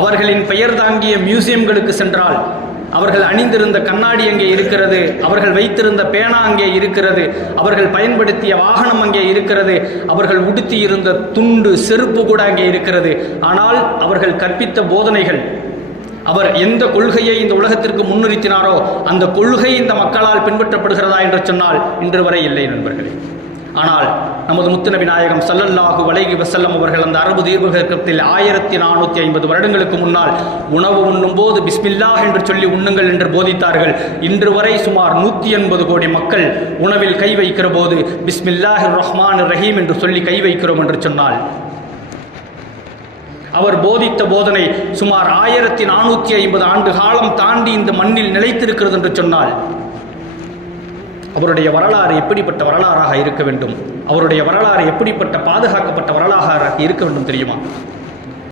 அவர்களின் பெயர் தாங்கிய மியூசியம்களுக்கு சென்றால் அவர்கள் அணிந்திருந்த கண்ணாடி அங்கே இருக்கிறது, அவர்கள் வைத்திருந்த பேனா அங்கே இருக்கிறது, அவர்கள் பயன்படுத்திய வாகனம் அங்கே இருக்கிறது, அவர்கள் உடுத்தி இருந்த துண்டு செருப்பு கூட அங்கே இருக்கிறது. ஆனால் அவர்கள் கற்பித்த போதனைகள், அவர் எந்த கொள்கையை இந்த உலகத்திற்கு முன்னிறுத்தினாரோ அந்த கொள்கை இந்த மக்களால் பின்பற்றப்படுகிறதா என்று சொன்னால் இன்று வரை இல்லை நண்பர்களே. ஆனால் நமது முத்துநபி நாயகம் ஸல்லல்லாஹு அலைஹி வஸல்லம் அவர்கள் அந்த அரபு தீர்க்கத்தில் 1450 வருடங்களுக்கு முன்னால் உணவு உண்ணும் போது பிஸ்மில்லாஹ் என்று சொல்லி உண்ணுங்கள் என்று போதித்தார்கள். இன்று வரை சுமார் 180 கோடி மக்கள் உணவில் கை வைக்கிற போது பிஸ்மில்லாஹிர் ரஹ்மானிர் ரஹீம் என்று சொல்லி கை வைக்கிறோம் என்று சொன்னால், அவர் போதித்த போதனை சுமார் 1450 ஆண்டு காலம் தாண்டி இந்த மண்ணில் நிலைத்திருக்கிறது என்று சொன்னால், அவருடைய வரலாறு எப்படிப்பட்ட வரலாறாக இருக்க வேண்டும், அவருடைய வரலாறு எப்படிப்பட்ட பாதுகாக்கப்பட்ட வரலாறாக இருக்க வேண்டும் தெரியுமா?